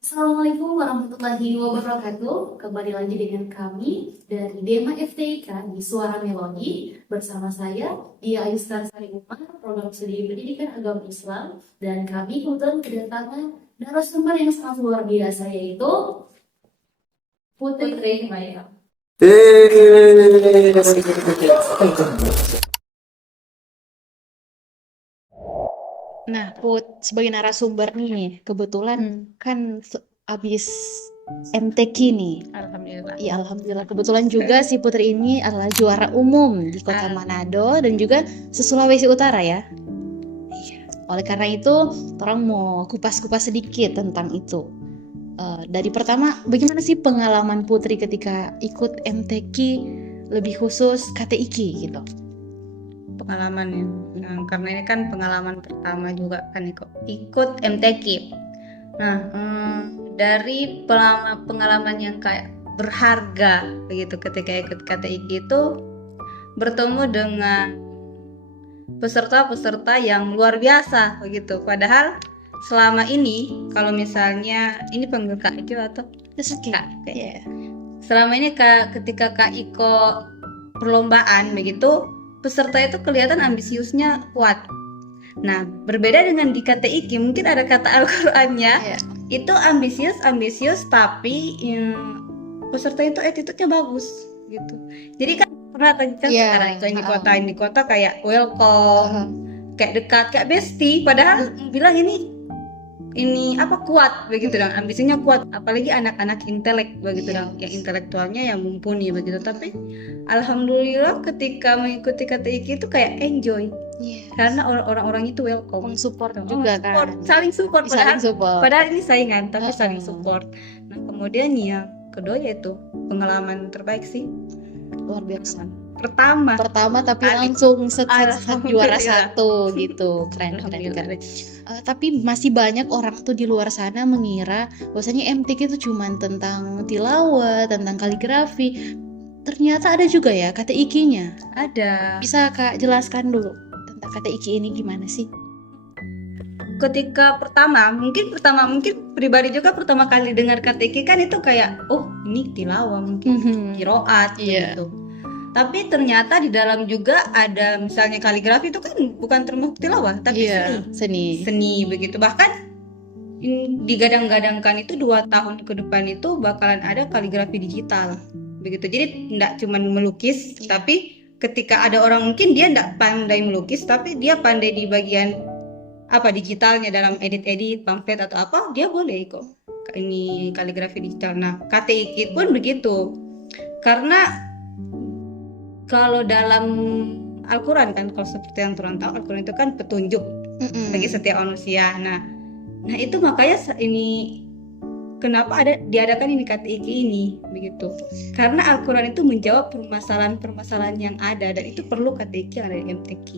Assalamualaikum warahmatullahi wabarakatuh. Kembali lagi dengan kami dari Dema FTIK di Suara Melodi bersama saya Dia Ayuskar Sari Umar, program studi pendidikan agama Islam, dan kami kebetulan kedatangan narasumber yang sangat luar biasa yaitu Putri Maya. Nah, Put, sebagai narasumber nih, kebetulan kan abis MTQ nih. Alhamdulillah. Ya, alhamdulillah. Kebetulan juga si Putri ini adalah juara umum di Kota Manado dan juga se-Sulawesi Utara ya. Iya. Oleh karena itu, orang mau kupas-kupas sedikit tentang itu. Dari pertama, bagaimana sih pengalaman Putri ketika ikut MTQ, lebih khusus KTIK gitu? Pengalamannya. Nah, karena ini kan pengalaman pertama juga kan ikut MTQ. Nah, dari pengalaman yang kayak berharga begitu ketika ikut KTIK itu bertemu dengan peserta-peserta yang luar biasa begitu. Padahal selama ini kalau misalnya ini panggil Kak Iko atau Kak, Yeah. selama ini ketika Kak Iko perlombaan begitu, peserta itu kelihatan ambisiusnya kuat. Nah, berbeda dengan di KTIK, mungkin ada kata Al-Qur'annya, itu ambisius tapi peserta itu attitude-nya bagus gitu. Jadi kan pernah kan sekarang itu di kota kayak welcome, kayak dekat, kayak bestie, padahal bilang ini apa kuat begitu dong, ambisinya kuat, apalagi anak-anak intelek begitu dong, yang intelektualnya yang mumpuni begitu. Tapi alhamdulillah ketika mengikuti KTIK itu kayak enjoy, karena orang-orang itu welcome, support juga kan, saling support, padahal ini saingan tapi saling support. Nah, kemudian yang kedua yaitu pengalaman terbaik sih, luar biasa. Pertama tapi langsung juara satu gitu, keren. Tapi masih banyak orang tuh di luar sana mengira bahwasanya MTQ itu cuma tentang tilawah, tentang kaligrafi. Ternyata ada juga ya KTIK-nya. Ada. Bisa Kak jelaskan dulu tentang KTIK ini gimana sih? Ketika pertama mungkin pribadi juga pertama kali dengar KTIK kan itu kayak ini tilawah, mungkin qiraat gitu. Tapi ternyata di dalam juga ada misalnya kaligrafi, itu kan bukan termasuk tilawah tapi seni begitu. Bahkan digadang-gadangkan itu 2 tahun ke depan itu bakalan ada kaligrafi digital begitu. Jadi tidak cuma melukis, tapi ketika ada orang mungkin dia tidak pandai melukis tapi dia pandai di bagian digitalnya, dalam edit pamflet atau apa, dia boleh kok ini kaligrafi digital. Nah, KTIK pun begitu, karena kalau dalam Al-Quran kan, kalau seperti yang turun tahu, Al-Quran itu kan petunjuk bagi setiap manusia. Nah itu makanya ini kenapa diadakan ini KTIK ini begitu, karena Al-Quran itu menjawab permasalahan yang ada, dan itu perlu KTIK yang ada di MTQ.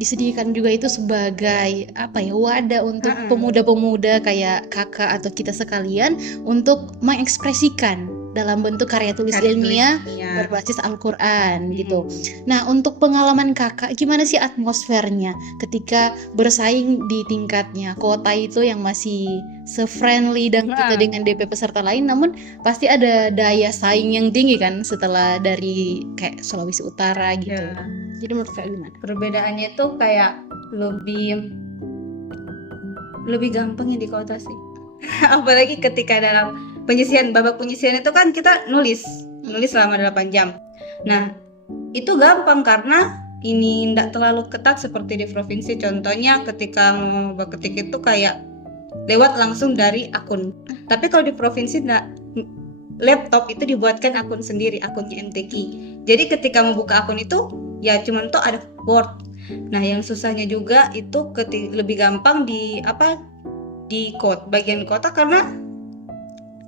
Disediakan juga itu sebagai wadah untuk pemuda-pemuda kayak kakak atau kita sekalian untuk mengekspresikan dalam bentuk karya tulis ilmiah berbasis Al-Quran gitu. Nah, untuk pengalaman kakak, gimana sih atmosfernya ketika bersaing di tingkatnya kota itu yang masih se-friendly dan kita dengan DP peserta lain, namun pasti ada daya saing yang tinggi kan setelah dari kayak Sulawesi Utara gitu. Jadi menurut kakak gimana? Perbedaannya itu kayak lebih gampangnya di kota sih. Apalagi ketika dalam babak penyisian itu kan kita nulis selama 8 jam. Nah, itu gampang karena ini tidak terlalu ketat seperti di provinsi. Contohnya ketika mau ketik itu kayak lewat langsung dari akun. Tapi kalau di provinsi laptop itu dibuatkan akun sendiri, akunnya MTQ. Jadi ketika membuka akun itu ya cuma tuh ada Word. Nah, yang susahnya juga itu lebih gampang di bagian kota, karena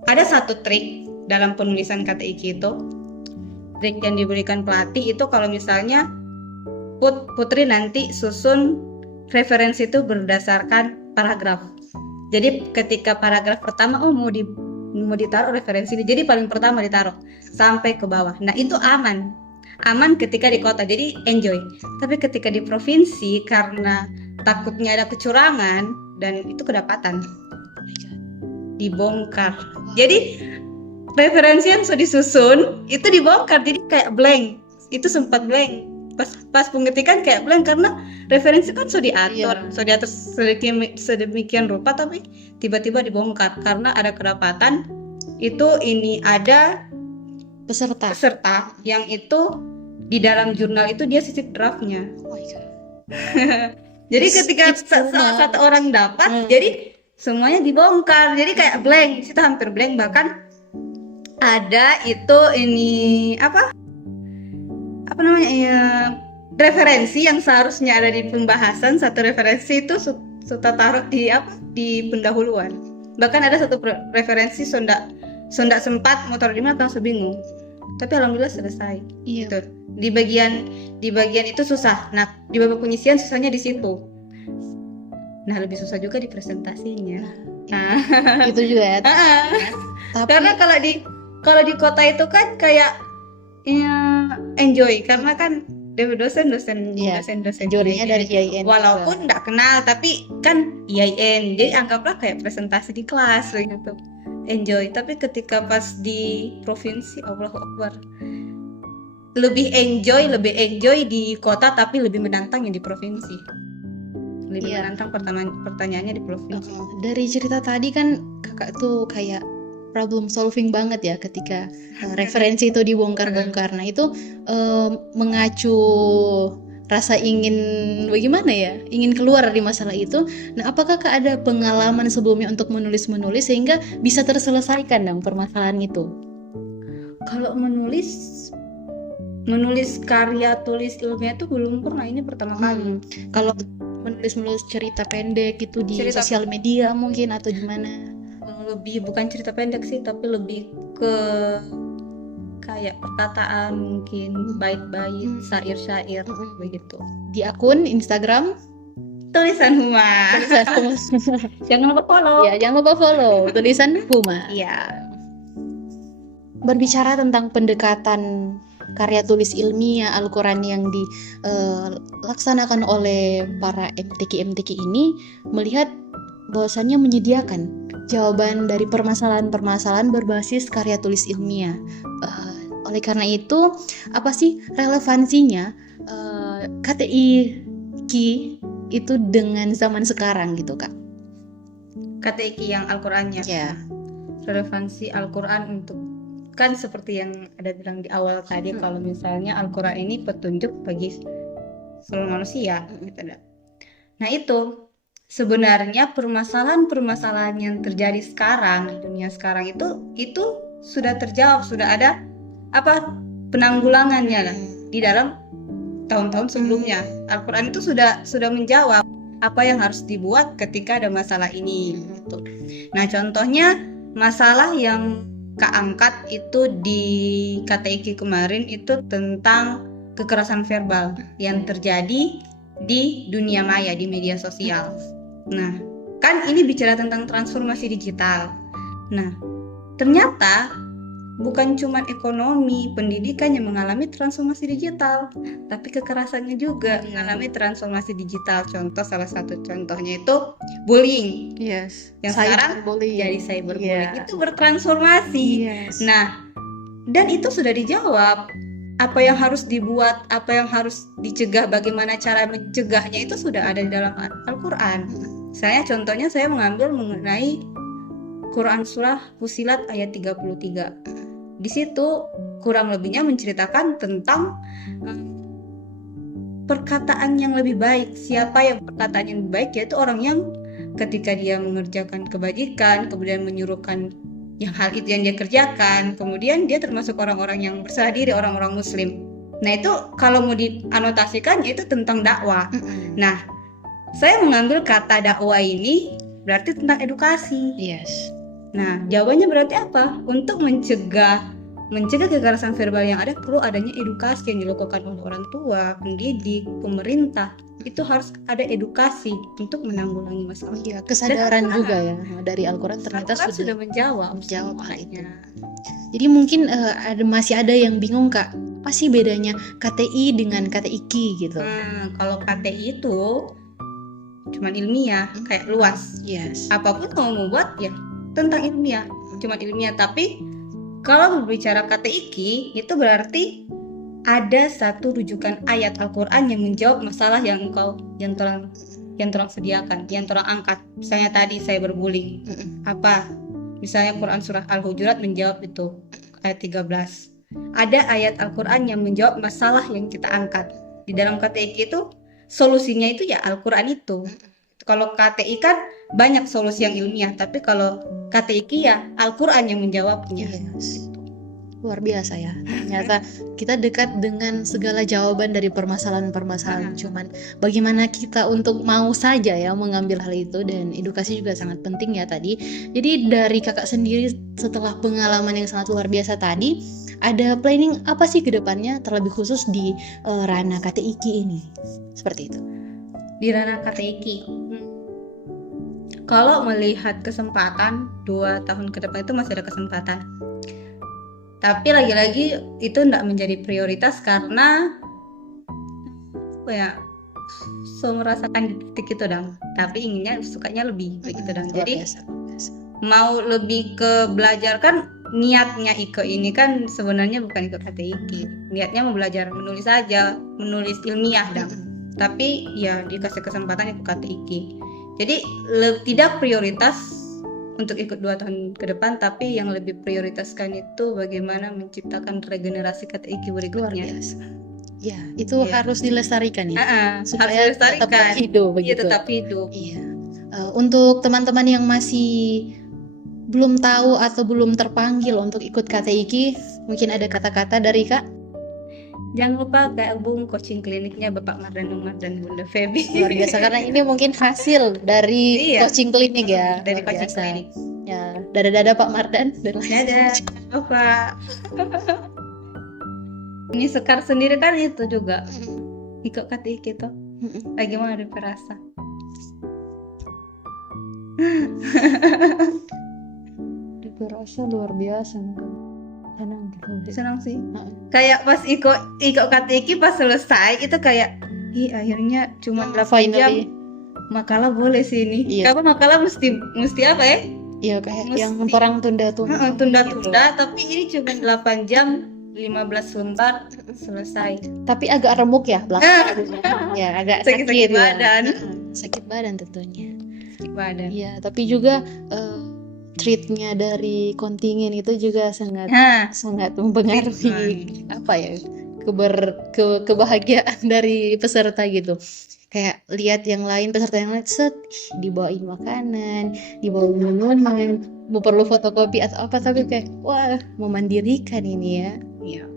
ada satu trik dalam penulisan KTIK itu. Trik yang diberikan pelatih itu, kalau misalnya Putri nanti susun referensi itu berdasarkan paragraf. Jadi ketika paragraf pertama mau ditaruh referensi ini, jadi paling pertama ditaruh sampai ke bawah. Nah, itu aman ketika di kota, jadi enjoy. Tapi ketika di provinsi, karena takutnya ada kecurangan dan itu kedapatan. dibongkar. Jadi referensi yang sudah disusun itu dibongkar, jadi kayak blank. Itu sempat blank. Pas pengetikan kayak blank karena referensi kan sudah diatur sedemikian rupa, tapi tiba-tiba dibongkar karena ada kedapatan itu ini ada peserta yang itu di dalam jurnal itu dia sisip draftnya. Oh my God. Jadi ketika salah satu orang dapat, jadi semuanya dibongkar, jadi kayak blank, itu hampir blank. Bahkan ada itu ini apa namanya ya, referensi yang seharusnya ada di pembahasan, satu referensi itu sudah taruh di pendahuluan. Bahkan ada satu referensi sondak sempat motor di mana langsung bingung, tapi alhamdulillah selesai. Gitu. Di bagian itu susah. Nah, di babak penyisian susahnya di situ. Nah, lebih susah juga di presentasinya. Nah, itu juga ya. Tapi karena kalau di kota itu kan kayak ya enjoy, karena kan dosen jurinya dari IAIN walaupun nggak kenal, tapi kan IAIN, jadi anggaplah kayak presentasi di kelas gitu, enjoy. Tapi ketika pas di provinsi, Allahu Akbar, lebih enjoy di kota, tapi lebih menantang yang di provinsi, lebih menantang pertanyaannya di provinsi. Dari cerita tadi kan kakak tuh kayak problem solving banget ya ketika referensi itu dibongkar-bongkar. Nah itu mengacu rasa ingin keluar dari masalah itu. Nah apakah Kak ada pengalaman sebelumnya untuk menulis sehingga bisa terselesaikan dong permasalahan itu? Kalau menulis karya tulis ilmiah itu belum pernah, ini pertama kali. Kalau menulis cerita pendek itu di sosial media mungkin atau gimana? Lebih bukan cerita pendek sih, tapi lebih ke kayak perkataan, mungkin bait-bait, syair-syair begitu. Di akun Instagram Tulisan Huma. Jangan lupa follow. Ya, jangan lupa follow Tulisan Huma. Iya. Berbicara tentang pendekatan karya tulis ilmiah Al-Quran yang dilaksanakan oleh para MTQ ini, melihat bahwasannya menyediakan jawaban dari permasalahan-permasalahan berbasis karya tulis ilmiah. Oleh karena itu, apa sih relevansinya KTI itu dengan zaman sekarang gitu Kak? KTI yang Al-Qurannya. Ya. Relevansi Al-Quran untuk, kan seperti yang ada bilang di awal tadi, kalau misalnya Al-Quran ini petunjuk bagi seluruh manusia gitu. Nah itu sebenarnya permasalahan yang terjadi sekarang di dunia sekarang itu sudah terjawab, sudah ada penanggulangannya lah di dalam tahun-tahun sebelumnya. Al-Quran itu sudah menjawab apa yang harus dibuat ketika ada masalah ini gitu. Nah contohnya masalah yang Kak angkat itu di KTIK kemarin itu tentang kekerasan verbal yang terjadi di dunia maya, di media sosial. Nah, kan ini bicara tentang transformasi digital. Nah, ternyata bukan cuma ekonomi, pendidikan yang mengalami transformasi digital, tapi kekerasannya juga mengalami transformasi digital. Salah satu contohnya itu bullying. Yes. Yang sekarang jadi cyberbullying. Itu bertransformasi. Yes. Nah, dan itu sudah dijawab. Apa yang harus dibuat, apa yang harus dicegah, bagaimana cara mencegahnya itu sudah ada di dalam Al-Quran. Contohnya saya mengambil mengenai Quran surah Fussilat ayat 33. Di situ kurang lebihnya menceritakan tentang perkataan yang lebih baik. Siapa yang perkataan yang lebih baik, yaitu orang yang ketika dia mengerjakan kebajikan, kemudian menyuruhkan yang hal itu yang dia kerjakan, kemudian dia termasuk orang-orang yang berserah diri, orang-orang muslim. Nah itu kalau mau dianotasikan itu tentang dakwah. Nah saya mengambil kata dakwah ini berarti tentang edukasi. Yes. Nah jawabannya berarti apa? Untuk mencegah kekerasan verbal yang ada, perlu adanya edukasi yang dilakukan oleh orang tua, pendidik, pemerintah. Itu harus ada edukasi untuk menanggulangi masalah. Iya, kesadaran juga ya dari Al-Quran ternyata sudah menjawab hal itu. Jadi mungkin masih ada yang bingung Kak, apa sih bedanya KTI dengan KTIQ gitu? Kalau KTI itu cuman ilmiah, kayak luas. Yes. Apapun mau membuat ya tentang ilmiah, cuma ilmiah. Tapi kalau berbicara KTIK itu berarti ada satu rujukan ayat Al-Quran yang menjawab masalah yang torang sediakan, yang torang angkat. Misalnya tadi saya berbullying, apa? Misalnya Quran surah Al-Hujurat menjawab itu ayat 13. Ada ayat Al-Quran yang menjawab masalah yang kita angkat. Di dalam KTIK itu solusinya itu ya Al-Quran itu. Kalau KTI kan banyak solusi yang ilmiah, tapi kalau KTIK ya Al-Quran yang menjawabnya. Yes. Luar biasa ya. Ternyata kita dekat dengan segala jawaban dari permasalahan-permasalahan. Cuman bagaimana kita untuk mau saja ya mengambil hal itu, dan edukasi juga sangat penting ya tadi. Jadi dari kakak sendiri setelah pengalaman yang sangat luar biasa tadi, ada planning apa sih ke depannya terlebih khusus di ranah KTIK ini? Seperti itu. Di ranah KTIK. Kalau melihat kesempatan 2 tahun ke depan itu masih ada kesempatan. Tapi lagi-lagi itu tidak menjadi prioritas karena merasakan di titik itu dong. Tapi inginnya sukanya lebih begitu dong. Jadi mau lebih ke belajar, kan niatnya Iko ini kan sebenarnya bukan ikut KTIK. Niatnya mau belajar menulis saja, menulis ilmiah dong. Tapi ya dikasih kesempatan ikut KTIK. Jadi tidak prioritas untuk ikut 2 tahun ke depan, tapi yang lebih prioritaskan itu bagaimana menciptakan regenerasi KTIK berikutnya. Ya, itu harus dilestarikan ya. Supaya harus dilestarikan. Tetap hidup begitu. Iya, tetap hidup. Iya. Untuk teman-teman yang masih belum tahu atau belum terpanggil untuk ikut KTIK, mungkin ada kata-kata dari Kak? Jangan lupa gabung coaching kliniknya Bapak Mardan Umar dan Bunda Feby. Luar biasa, karena ini mungkin hasil dari coaching klinik ya. Dari coaching klinik. Ya, dadah Pak Mardan. Dadah Bapak. Ini Sekar sendiri kan itu juga ikut KTIK itu. Bagaimana dirasa? Dirasa luar biasa. Senang sih. Kayak pas ikut KTIK pas selesai itu kayak akhirnya cuma 8 jam makalah boleh sih ini. Iya. Kamu makalah mesti apa ya? Iya, kayak yang orang tunda-tunda. Tunda-tunda gitu. Tapi ini cuma 8 jam 15 lembar selesai. Tapi agak remuk ya belakang. Ya, agak sakit badan. Sakit badan tentunya. Sakit badan. Iya, tapi juga treatnya dari kontingen itu juga sangat mempengaruhi kebahagiaan dari peserta gitu. Kayak lihat yang lain, peserta yang lain dibawain makanan, dibawain minuman, mau perlu fotokopi atau apa, tapi kayak wah, memandirikan ini ya. Iya.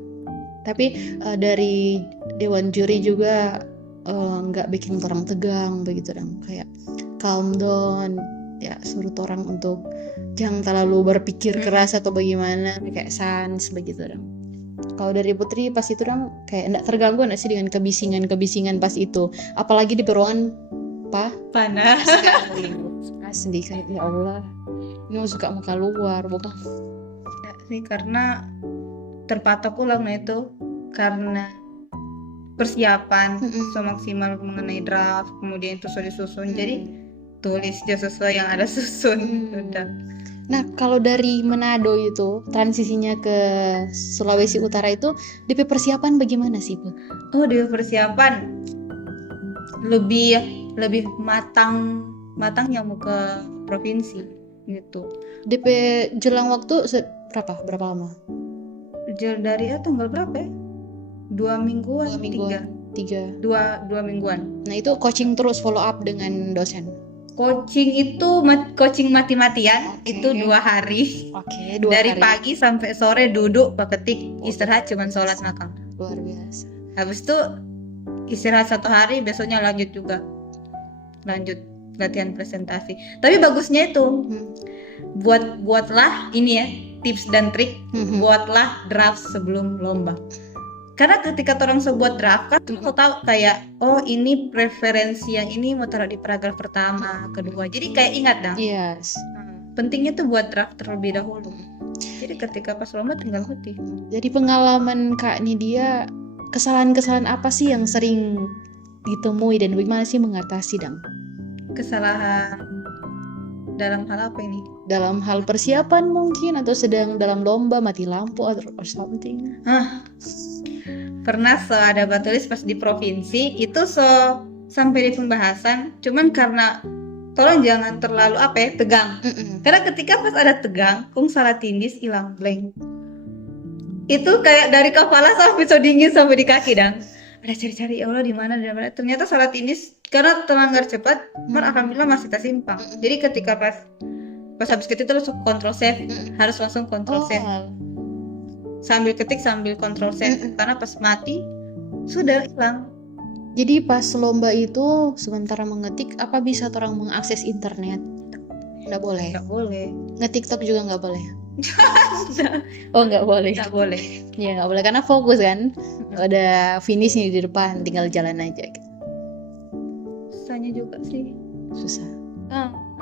Tapi dari dewan juri juga nggak bikin orang tegang begitu dong, kayak calm down ya, suruh orang untuk jangan terlalu berpikir keras atau bagaimana, kayak sans begitu dong. Kalau dari Putri pas itu dong kayak enggak terganggu enggak sih dengan kebisingan pas itu, apalagi di ruangan panas asli, kayak ya Allah ini suka mau keluar bukan ya sih, karena terpatok ulang itu karena persiapan semaksimal mengenai draft, kemudian itu sudah disusun, jadi tulis aja sesuai yang ada susun. Udah. Nah, kalau dari Manado itu transisinya ke Sulawesi Utara itu DP persiapan bagaimana sih, Bu? Oh, DP persiapan lebih matangnya mau ke provinsi gitu. DP jelang waktu berapa lama? Dari tanggal berapa ya? 2 mingguan, 3. 2 mingguan. Nah, itu coaching terus follow up dengan dosen. Coaching itu coaching mati-matian, itu 2 hari. Dari pagi sampai sore duduk ketik, istirahat cuma sholat makan. Luar biasa. Habis itu istirahat 1 hari, besoknya lanjut latihan presentasi. Tapi bagusnya itu buatlah ini ya, tips dan trik, buatlah draft sebelum lomba. Karena ketika orang buat draft kan kita tahu kayak ini preferensi yang ini mau taruh di paragraf pertama, kedua. Jadi kayak ingat dong. Yes. Pentingnya tuh buat draft terlebih dahulu. Jadi ketika pas lomba tinggal putih. Jadi pengalaman Kak Nidia, kesalahan-kesalahan apa sih yang sering ditemui dan bagaimana sih mengatasi dong? Kesalahan dalam hal apa ini? Dalam hal persiapan mungkin, atau sedang dalam lomba mati lampu or something. Pernah ada batulis pas di provinsi itu sampai di pembahasan, cuman karena tolong jangan terlalu tegang. Karena ketika pas ada tegang, kung salah tindis hilang blank. Itu kayak dari kepala sampai dingin sampai di kaki dan ada cari-cari, ya Allah di mana. Ternyata salah tindis karena terlanggar cepat, alhamdulillah masih tersimpang. Jadi ketika pas habis ketik terus kontrol save, harus langsung kontrol save. Sambil ketik sambil kontrol save, karena pas mati sudah hilang. Jadi pas lomba itu sementara mengetik, apa bisa orang mengakses internet? Nggak boleh. Nggak boleh. Nge-TikTok juga nggak boleh. Oh nggak boleh. Nggak boleh. Ya nggak boleh karena fokus kan. Ada finish nih di depan, tinggal jalan aja. Susahnya juga sih. Susah.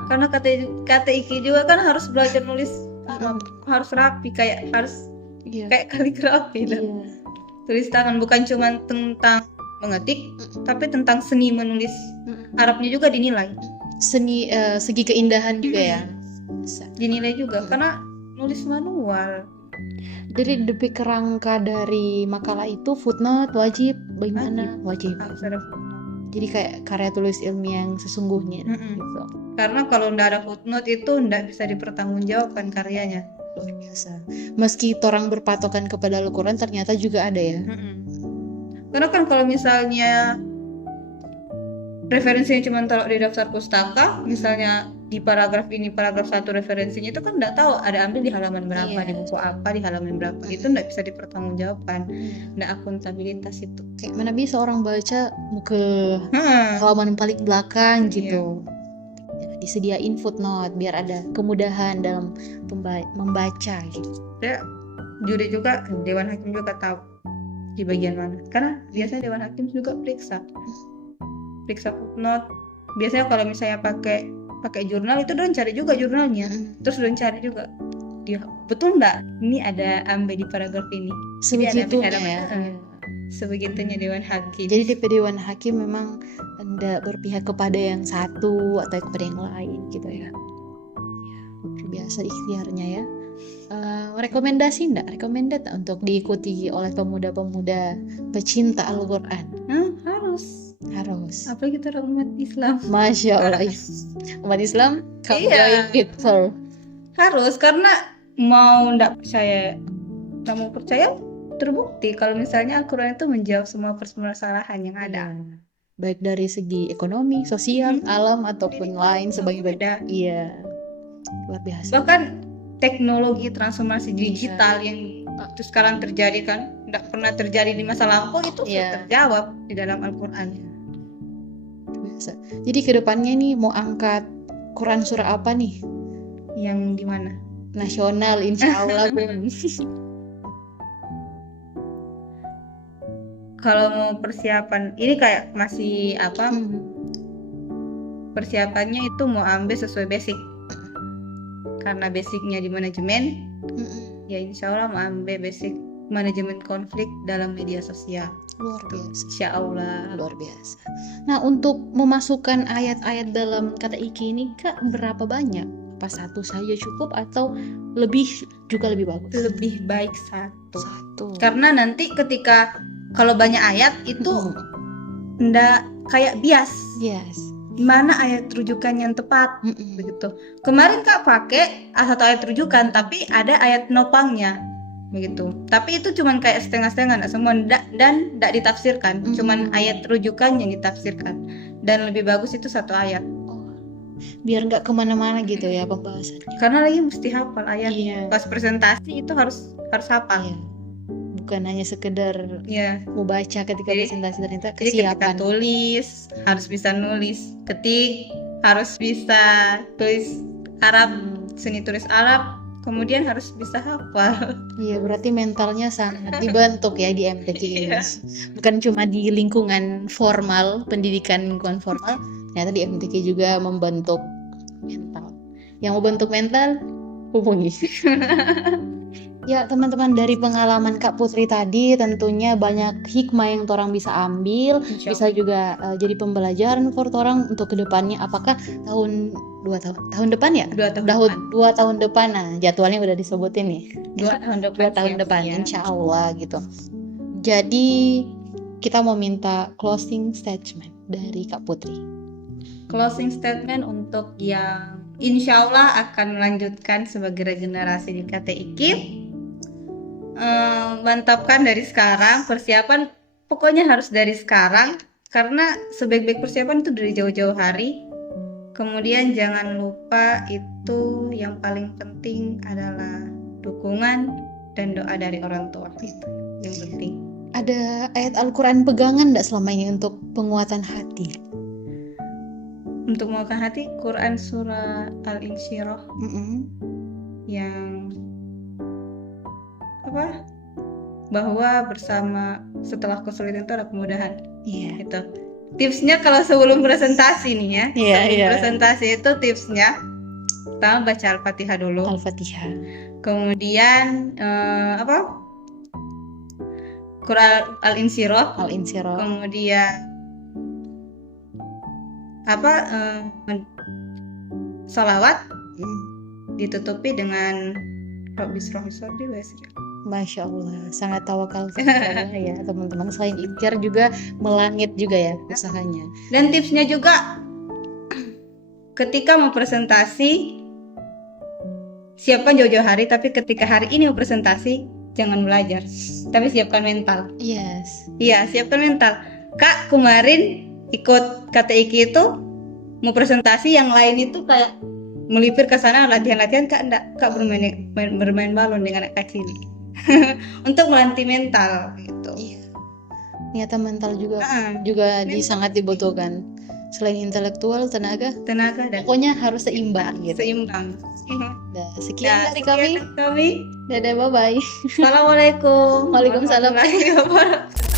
Karena kata Iki juga kan harus belajar nulis, harus rapi, kayak harus kayak kaligrafi lah. Tulis tangan bukan cuma tentang mengetik, tapi tentang seni menulis. Arabnya juga dinilai. Segi keindahan juga ya. Dinilai juga karena nulis manual. Dari depi kerangka dari makalah itu footnote wajib, bagaimana? Wajib. Harus ada footnote. Jadi kayak karya tulis ilmiah yang sesungguhnya gitu. Karena kalau nggak ada footnote itu nggak bisa dipertanggungjawabkan karyanya. Luar biasa. Meski orang berpatokan kepada Al-Quran, ternyata juga ada ya. Karena kan kalau misalnya referensinya cuma taruh di daftar pustaka, misalnya di paragraf ini paragraf 1 referensinya itu kan nggak tahu ada ambil di halaman berapa, di buku apa, di halaman berapa, itu nggak bisa dipertanggungjawabkan, nggak akuntabilitas itu. Kayak mana bisa orang baca ke halaman paling belakang gitu. Disediain footnote biar ada kemudahan dalam membaca gitu. Ya, juri juga, Dewan Hakim juga tahu di bagian mana. Karena biasanya Dewan Hakim juga periksa footnote. Biasanya kalau misalnya pakai jurnal itu udah cari juga jurnalnya, terus udah cari juga dia betul nggak ini ada ambil di paragraf ini. Sebegitunya ya. Sebegitunya Dewan Hakim. Jadi di Dewan Hakim memang tidak berpihak kepada yang satu atau kepada yang lain gitu ya. Luar biasa ikhtiarnya ya. Rekomendasi recommended untuk diikuti oleh pemuda-pemuda pecinta Al-Quran? Harus. Apalagi kita umat Islam. Masya Allah. Umat Islam join gitu. Harus, karena mau nggak percaya, kamu percaya terbukti kalau misalnya Al-Quran itu menjawab semua permasalahan yang ada. Baik dari segi ekonomi, sosial, alam ataupun lain sebagainya. Iya. Luar biasa. Bahkan teknologi transformasi digital yang itu sekarang terjadi kan, tidak pernah terjadi di masa lampau, itu sudah terjawab di dalam Al-Quran. Biasa. Jadi kedepannya nih mau angkat Quran surah apa nih? Yang di mana? Nasional, insya Allah. Kalau mau persiapan, ini kayak masih persiapannya itu mau ambil sesuai basic. Karena basicnya di manajemen, ya insya Allah mau ambil basic manajemen konflik dalam media sosial. Luar biasa. Insya Allah. Luar biasa. Nah, untuk memasukkan ayat-ayat dalam kata Iki ini Kak, berapa banyak? Apa satu saja cukup atau lebih juga lebih bagus? Lebih baik satu. Karena nanti ketika kalau banyak ayat itu ndak kayak bias. Yes. Mana ayat rujukan yang tepat begitu. Kemarin Kak pakai satu ayat rujukan tapi ada ayat nopangnya begitu. Tapi itu cuman kayak setengah-setengah, enggak semua dan enggak ditafsirkan. Cuman ayat rujukan yang ditafsirkan. Dan lebih bagus itu satu ayat. Biar nggak kemana-mana gitu ya pembahasannya. Karena lagi mesti hafal ayatnya. Pas presentasi itu harus hafal. Bukan hanya sekedar mau baca ketika presentasi, ternyata kesiapan. Jadi ketika tulis harus bisa nulis, ketik harus bisa tulis Arab, seni tulis Arab, kemudian harus bisa hafal. Iya, berarti mentalnya sangat dibentuk ya di MTQ ini. Bukan cuma di lingkungan formal, pendidikan lingkungan formal, ternyata di MTQ juga membentuk mental. Yang membentuk mental hubungi. Ya teman-teman, dari pengalaman Kak Putri tadi tentunya banyak hikmah yang orang bisa ambil, Insya bisa juga jadi pembelajaran for orang untuk kedepannya. Apakah tahun depan ya? 2 tahun depan. 2 tahun depan, nah jadwalnya udah disebutin nih. 2 tahun depan. 2 tahun depan, siap. insya Allah gitu. Jadi kita mau minta closing statement dari Kak Putri. Closing statement untuk yang insya Allah akan melanjutkan sebagai regenerasi di KTI KIP. Mantapkan dari sekarang, persiapan pokoknya harus dari sekarang, karena sebaik-baik persiapan itu dari jauh-jauh hari. Kemudian jangan lupa itu yang paling penting adalah dukungan dan doa dari orang tua, itu yang penting. Ada ayat Al-Quran pegangan nggak selama ini untuk penguatan hati? Untuk menguatkan hati, Quran surah Al-Insyirah yang apa? Bahwa bersama setelah kesulitan itu ada kemudahan. Iya. Gitu. Tipsnya kalau sebelum presentasi nih ya. Iya, sebelum iya. presentasi itu tipsnya pertama baca Al-Fatihah dulu. Al-Fatihah. Kemudian Quran Al-Insyirah. Al-Insyirah. Kemudian sholawat ditutupi dengan Masya Allah, sangat tawakal kepada Allah ya teman-teman. Selain ikhtiar juga melangit juga ya usahanya. Dan tipsnya juga ketika mau presentasi siapkan jauh-jauh hari, tapi ketika hari ini mau presentasi jangan belajar, tapi siapkan mental. Yes. Iya, siapkan mental. Kak kemarin ikut KTIK itu mau presentasi, yang lain itu kayak melipir ke sana latihan-latihan, Kak bermain balon dengan anak kecil. Untuk melatih mental gitu. Iya. Ternyata mental juga mental sangat dibutuhkan. Selain intelektual, tenaga dan pokoknya harus seimbang gitu. Seimbang. Nah, sekian dari kami. kami. Dadah, bye bye. Assalamualaikum. Waalaikumsalam. warahmatullahi wabarakatuh.